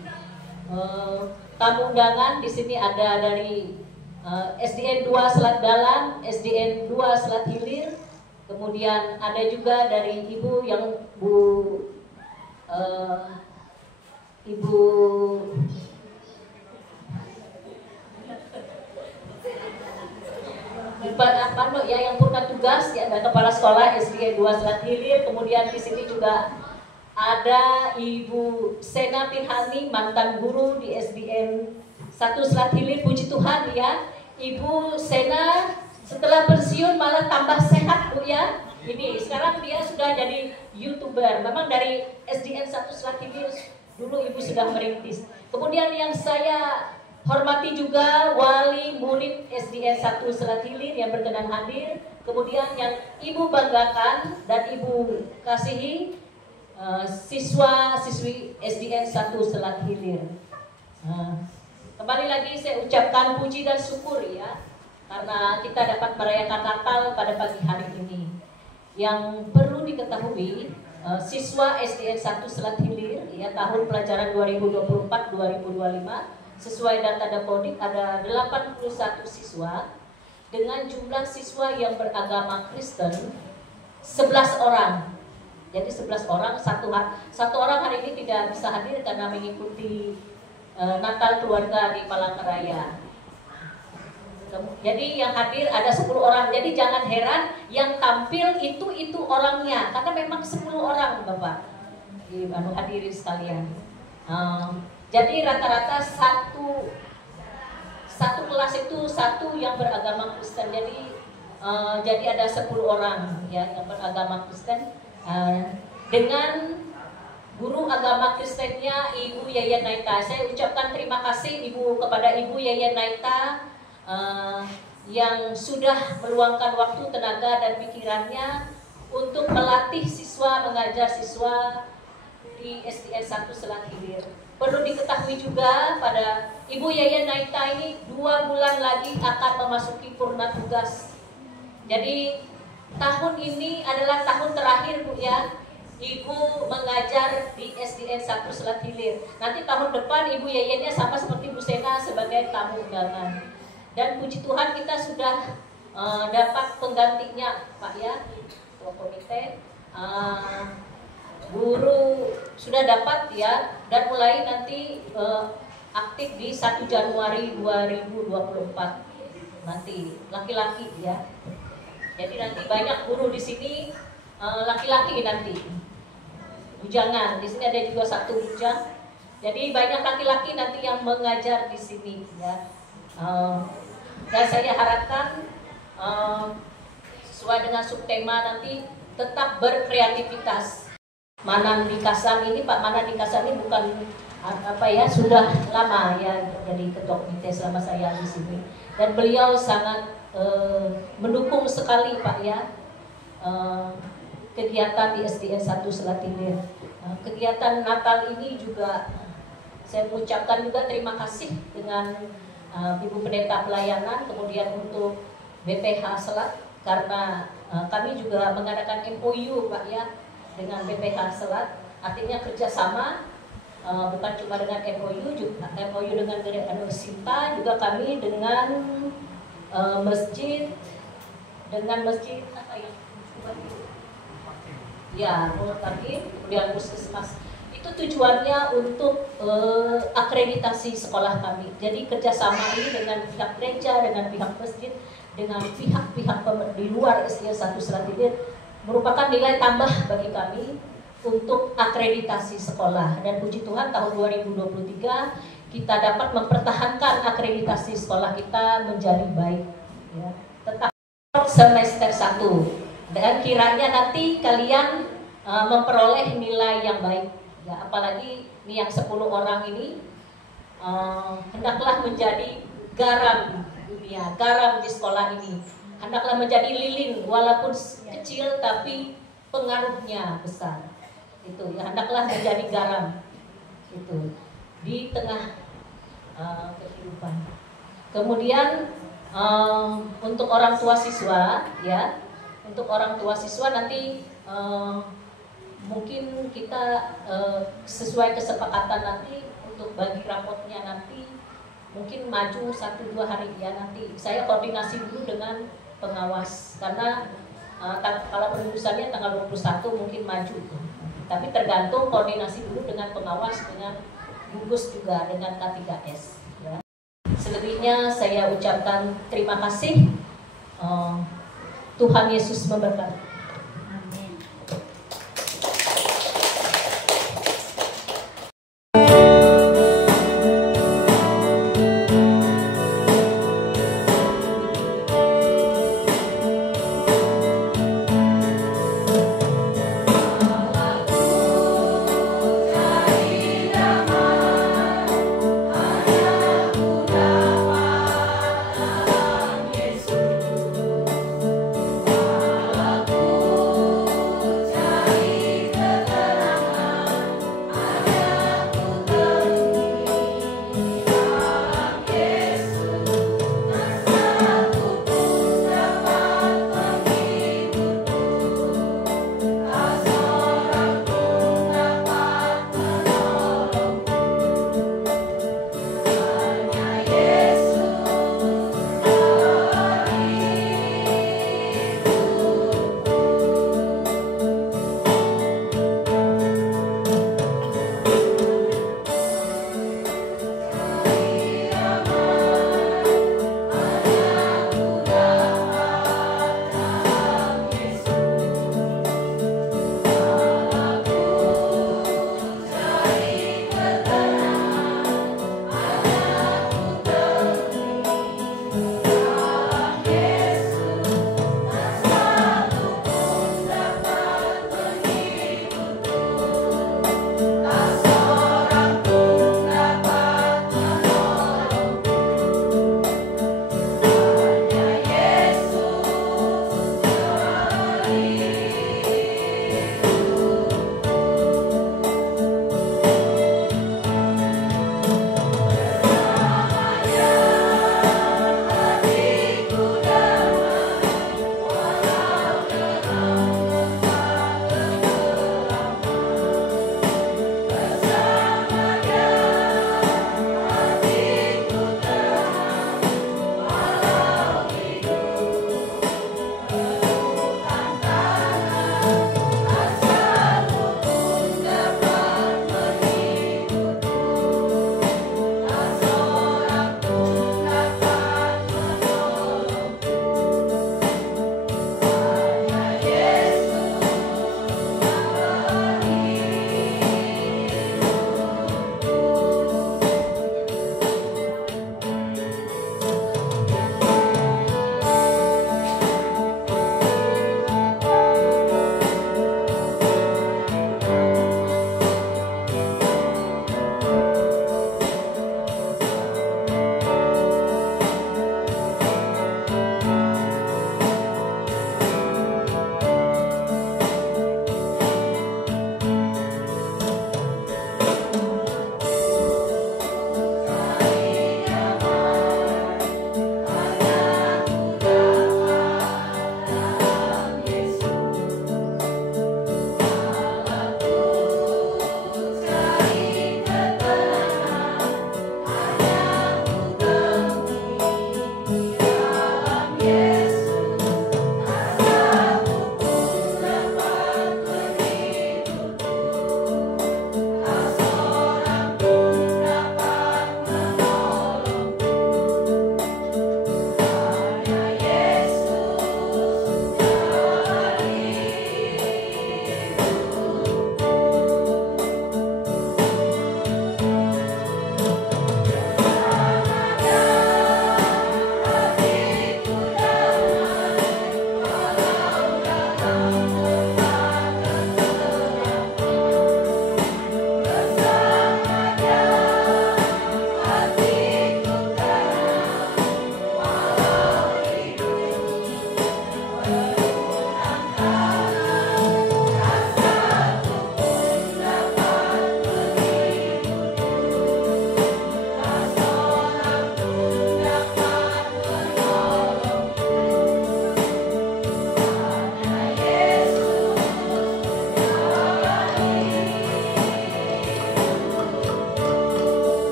tamu undangan. Di sini ada dari SDN 2 Selat Dalam, SDN 2 Selat Hilir, kemudian ada juga dari Ibu yang Ibu Pano ya yang purna tugas ya, ada Kepala Sekolah SDN 2 Selat Hilir. Kemudian di sini juga ada Ibu Sena Pirhani, mantan guru di SDN 1 Selat Hilir. Puji Tuhan ya, Ibu Sena setelah pensiun malah tambah sehat Bu ya. Ini sekarang dia sudah jadi YouTuber. Memang dari SDN 1 Selat Hilir dulu Ibu sudah merintis. Kemudian yang saya hormati juga wali murid SDN 1 Selat Hilir yang berkenan hadir. Kemudian yang Ibu banggakan dan Ibu kasihi siswa-siswi SDN 1 Selat Hilir. Kembali lagi saya ucapkan puji dan syukur ya, karena kita dapat merayakan Natal pada pagi hari ini. Yang perlu diketahui, siswa SDN 1 Selat Hilir ya, tahun pelajaran 2024-2025 sesuai data Dapodik ada 81 siswa dengan jumlah siswa yang beragama Kristen 11 orang. Jadi 11 orang, satu orang hari ini tidak bisa hadir karena mengikuti Natal keluarga di Palangkaraya. Jadi yang hadir ada 10 orang. Jadi jangan heran yang tampil itu orangnya, karena memang 10 orang Bapak hadirin sekalian. Jadi rata-rata satu kelas itu satu yang beragama Kristen. Jadi ada 10 orang ya yang beragama Kristen. Dengan guru agama Kristennya Ibu Yayan Naita. Saya ucapkan terima kasih kepada Ibu Yayan Naita yang sudah meluangkan waktu, tenaga dan pikirannya untuk melatih siswa, mengajar siswa di SDN 1 Selat Hilir. Perlu diketahui juga pada Ibu Yayan Naita ini 2 bulan lagi akan memasuki purna tugas. Jadi tahun ini adalah tahun terakhir Bu ya, Ibu mengajar di SDN 1 Selat Hilir. Nanti tahun depan Ibu Yayannya sama seperti Bu Sena sebagai tamu undangan. Dan puji Tuhan kita sudah dapat penggantinya Pak ya, Ketua Komite. Guru sudah dapat ya, dan mulai nanti aktif di 1 Januari 2024 nanti laki-laki ya. Jadi nanti banyak guru di sini laki-laki nanti. Bujangan di sini ada juga 1 bujang. Jadi banyak laki-laki nanti yang mengajar di sini ya. Dan saya harapkan sesuai dengan subtema nanti tetap berkreativitas. Manan di Kasang ini, Pak Manan di Kasang ini bukan sudah lama ya jadi ketua komite selama saya di sini, dan beliau sangat mendukung sekali Pak ya kegiatan di SDN 1 Selat Hilir. Kegiatan Natal ini juga saya mengucapkan juga terima kasih dengan Ibu Pendeta Pelayanan, kemudian untuk BPH Selat, karena kami juga mengadakan MOU Pak ya dengan BPH Selat, artinya kerjasama bukan cuma dengan MOU, juga MOU dengan Sinta, juga kami dengan masjid apa ya, Nur Takin, kemudian Puskesmas. Itu tujuannya untuk akreditasi sekolah kami. Jadi kerjasama ini dengan pihak gereja, dengan pihak masjid, dengan pihak-pihak di luar SDN 1 Selat Hilir merupakan nilai tambah bagi kami untuk akreditasi sekolah. Dan puji Tuhan tahun 2023 kita dapat mempertahankan akreditasi sekolah kita menjadi baik, ya. Tetap semester 1 dan kiranya nanti kalian memperoleh nilai yang baik, ya. Apalagi nih yang 10 orang ini hendaklah menjadi garam dunia, garam di sekolah ini. Hendaklah menjadi lilin walaupun kecil tapi pengaruhnya besar. Itu ya, hendaklah menjadi garam itu di tengah kehidupan. Kemudian untuk orang tua siswa, ya, untuk orang tua siswa nanti mungkin kita sesuai kesepakatan nanti untuk bagi rapotnya nanti mungkin maju 1-2 hari, ya. Nanti saya koordinasi dulu dengan pengawas karena kalau penebusannya tanggal 21 mungkin maju, tapi tergantung koordinasi dulu dengan pengawas, dengan gugus juga, dengan K3S, ya. Selebihnya saya ucapkan terima kasih. Tuhan Yesus memberkati. Aku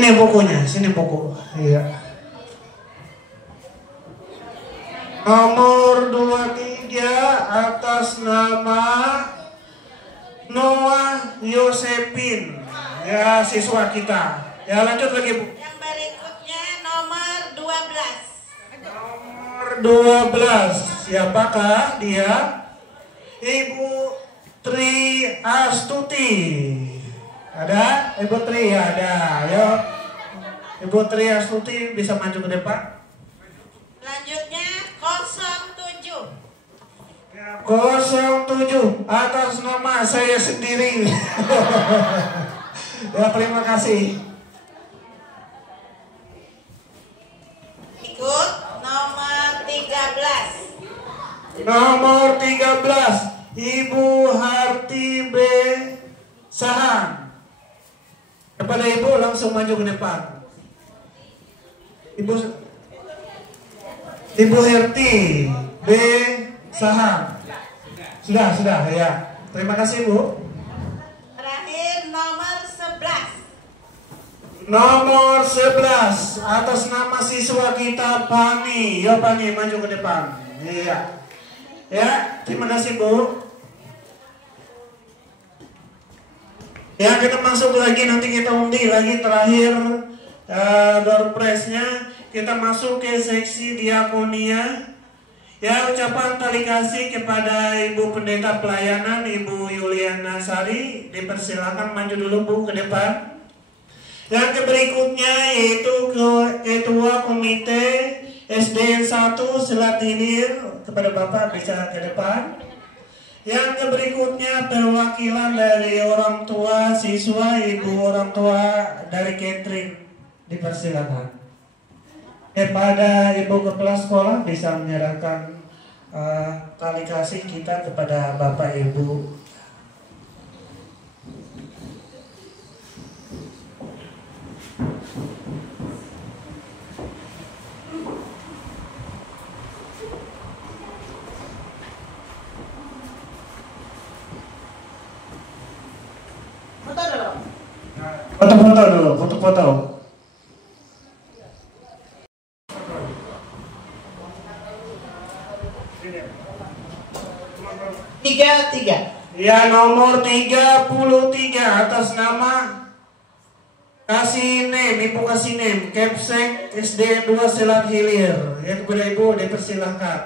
Ini bukunya, sini buku. Iya. Nomor 23 atas nama Noah Yosepin. Ya, siswa kita. Ya, lanjut lagi, Bu. Yang berikutnya nomor 12. Nomor 12. Siapakah dia? Ibu Tri Astuti. Ada? Ibu Tri ada. Ayo. Ibu Tri Astuti bisa maju ke depan. Selanjutnya 07. Ya, 07 atas nama saya sendiri. Ya, terima kasih. Ikut nomor 13. Nomor 13 Ibu Harti B. Sahan. Kepada Ibu langsung maju ke depan. Ibu Harti B. Sahan. Sudah ya. Terima kasih, Bu. Terakhir nomor 11. Nomor 11 atas nama siswa kita Pani. Yo Pani, maju ke depan. Iya. Ya, terima kasih, Bu. Ya, kita masuk lagi, nanti kita undi lagi terakhir door prize-nya. Kita masuk ke seksi diakonia. Ya, ucapan terima kasih kepada Ibu Pendeta Pelayanan, Ibu Yuliana Sari. Dipersilakan maju dulu, Bu, ke depan. Yang berikutnya yaitu Ketua Komite SDN 1 Selat Hilir. Kepada Bapak bisa ke depan. Yang berikutnya perwakilan dari orang tua siswa, ibu orang tua dari Catherine, dipersilakan. Kepada ibu kepala sekolah bisa menyerahkan tali kasih kita kepada Bapak Ibu. Foto-foto dulu, foto-foto. Tiga. Ya, nomor 33 atas nama Kasinem, Ibu Kasinem, Kepsek SDN 2 Selat Hilir. Yang kepada Ibu dipersilahkan.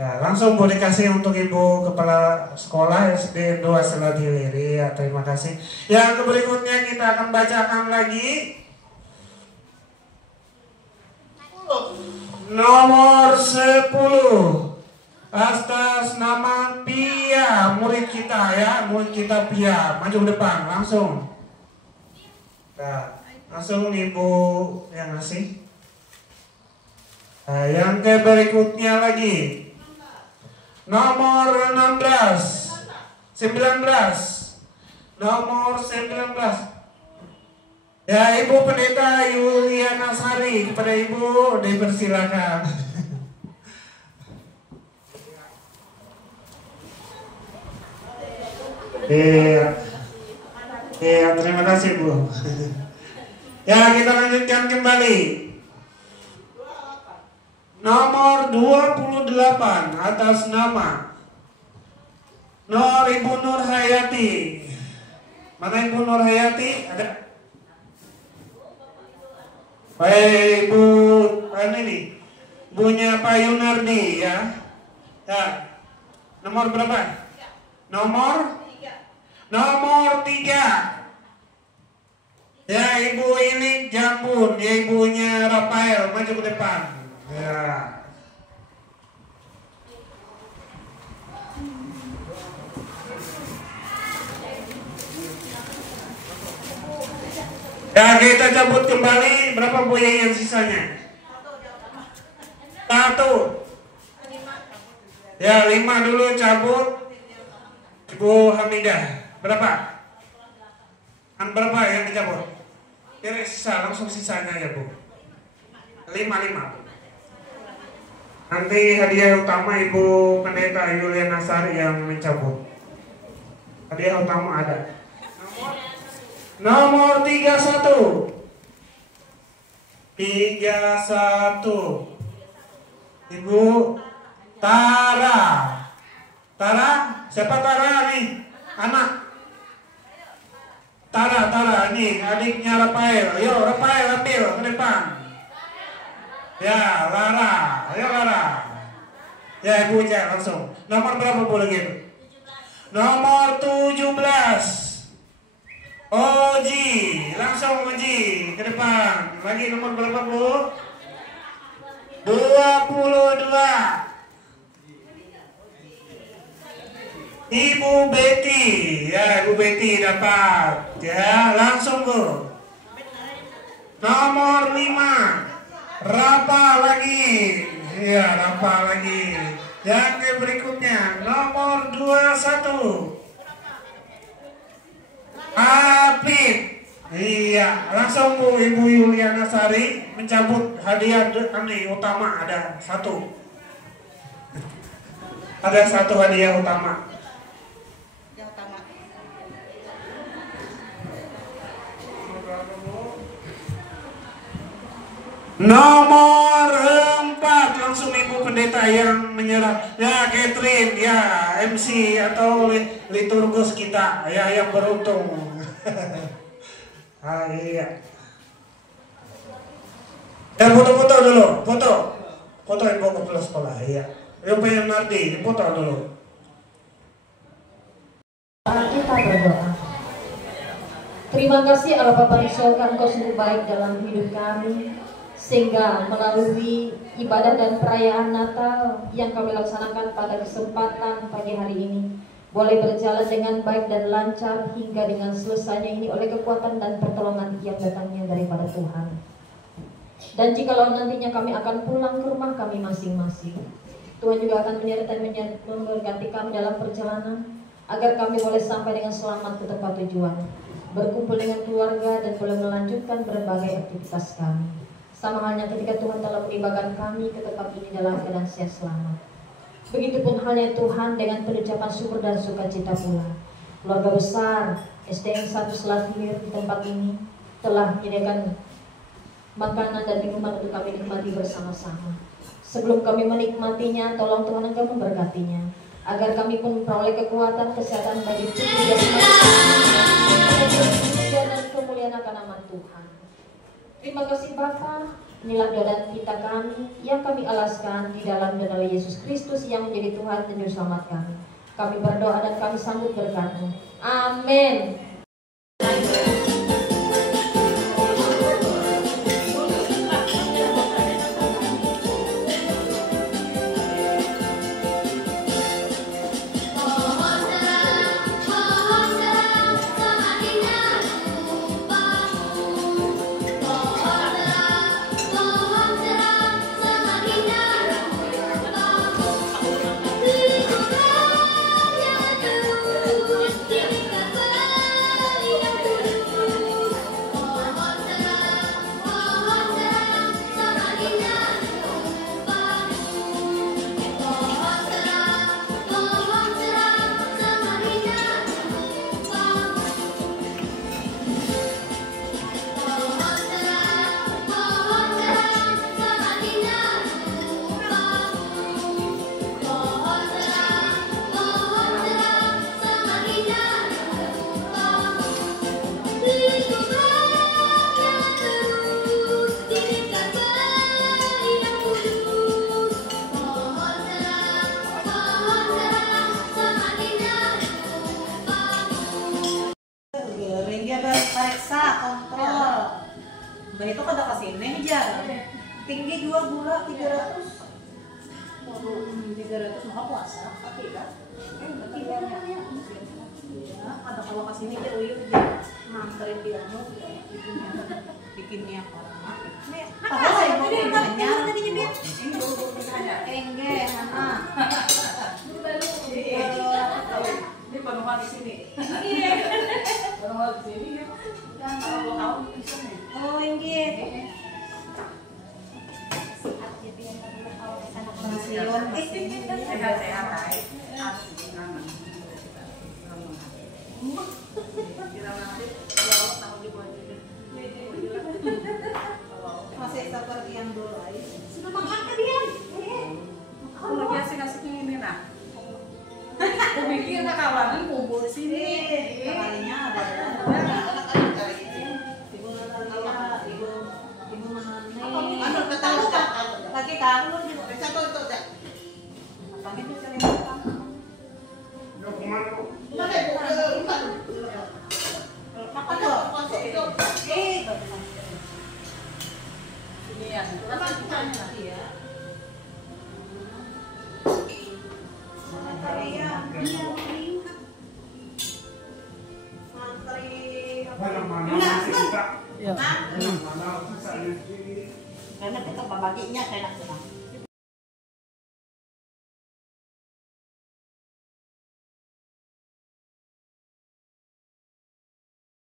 Ya, langsung boleh kasih untuk Ibu Kepala Sekolah SD 2 Selat Hilir. Ya, terima kasih. Yang berikutnya kita akan bacakan lagi. Nomor 10 atas nama Pia, murid kita ya, murid kita Pia. Maju ke depan, langsung. Nah, langsung Ibu yang ngasih. Nah, yang berikutnya lagi. Nomor 19. Nomor 19. Ya, Ibu Pendeta Yuliana Sari, kepada Ibu dipersilakan. Iya, terima kasih, Bu. Ya, kita lanjutkan kembali. Nomor 28 atas nama Ibu Nur Hayati. Mana Ibu Nur Hayati? Ada? Baik, Ibu ini Ibunya Pak Yunardi ya. Ya. Nomor berapa? Nomor 3. Ya, Ibu ini Jambun, ya ibunya Rafael, maju ke depan. Ya. Ya, kita cabut kembali. Berapa buaya yang sisanya? 1. Ya, 5 dulu cabut. Ibu Hamidah, berapa? Berapa yang dicabut? Kira sisa, langsung sisanya ya, Bu. 5. Nanti hadiah utama Ibu Pendeta Yuliana Sari yang mencabut. Hadiah utama ada. Nomor 31. 31. Ibu Tara. Tara? Siapa Tara nih? Anak. Tara nih, adiknya Rafael. Yo, Rafael ambil ke depan. Ya, Lara. Ayo Lara. Ya, Ibu cek langsung. Nomor berapa Bu lagi? Nomor 17. Oji, langsung Oji ke depan. Lagi nomor berapa Bu? 22. Ibu Betty, ya Ibu Betty dapat. Ya, langsung Bu. Nomor 5. Rapa lagi. Ya, Rapa lagi. Yang berikutnya nomor 21. Apit. Iya, langsung Bu Ibu Yuliana Sari mencabut hadiah utama ada satu. Ada satu hadiah utama. Nomor 4 langsung Ibu Pendeta yang menyerah. Ya, Catherine, ya MC atau liturgus kita, ya yang beruntung. Iya. Ya, foto-foto dulu, foto Ibu kepala sekolah, iya. Ibu yang nanti, foto dulu. Kita berdoa. Terima kasih Allah Bapa di surga, Engkau sungguh baik dalam hidup kami, sehingga melalui ibadah dan perayaan Natal yang kami laksanakan pada kesempatan pagi hari ini boleh berjalan dengan baik dan lancar hingga dengan selesainya ini oleh kekuatan dan pertolongan yang datangnya daripada Tuhan. Dan jikalau nantinya kami akan pulang ke rumah kami masing-masing, Tuhan juga akan menyertai memberkati kami dalam perjalanan agar kami boleh sampai dengan selamat ke tempat tujuan, berkumpul dengan keluarga dan boleh melanjutkan berbagai aktivitas kami. Sama halnya ketika Tuhan telah menibahkan kami ke tempat ini dalam keadaan sehat selamat. Begitupun halnya Tuhan dengan penucapan syukur dan sukacita pula. Keluarga besar SDN 1 Selat Hilir di tempat ini telah menyediakan makanan dan minuman untuk kami nikmati bersama-sama. Sebelum kami menikmatinya, tolong Tuhan Engkau memberkatinya, agar kami pun memperoleh kekuatan kesehatan bagi tubuh dan kemuliaan akan nama Tuhan. Terima kasih Bapa. Inilah doa dan kita kami yang kami alaskan di dalam dan oleh Yesus Kristus yang menjadi Tuhan dan Juru Selamat kami. Kami berdoa dan kami sambut berkat-Mu. Amin. Nah itu kada kasih meja tinggi 2 gula 300. Waduh, 300 mah puasa pakai kan? Ya, ada kalau kasih meja uyuh dia nganterin dia mau bikinnya orang. Padahal yang mau nanya tadinya dia. Enggak, Ini penuhan di sini. Iya. Penuhan di sini ya. Kan kalau tahu di sini. Oh, enggak. Sehat-sehat, Kira nanti kalau tahu di bawah juga. Masih seperti yang dulu aja. Sudah makan kan dia? Aku lagi asik-asik ini nah. Aku mikir nak kawanan kumpul di sini. Kalinya ada. Ibu Mani. Anu ketahu tak? Lagi kamu di satu itu tak? Apa gitu kalian? Apa tuh? Ini ya. Iya. Karena kita membaginya kayak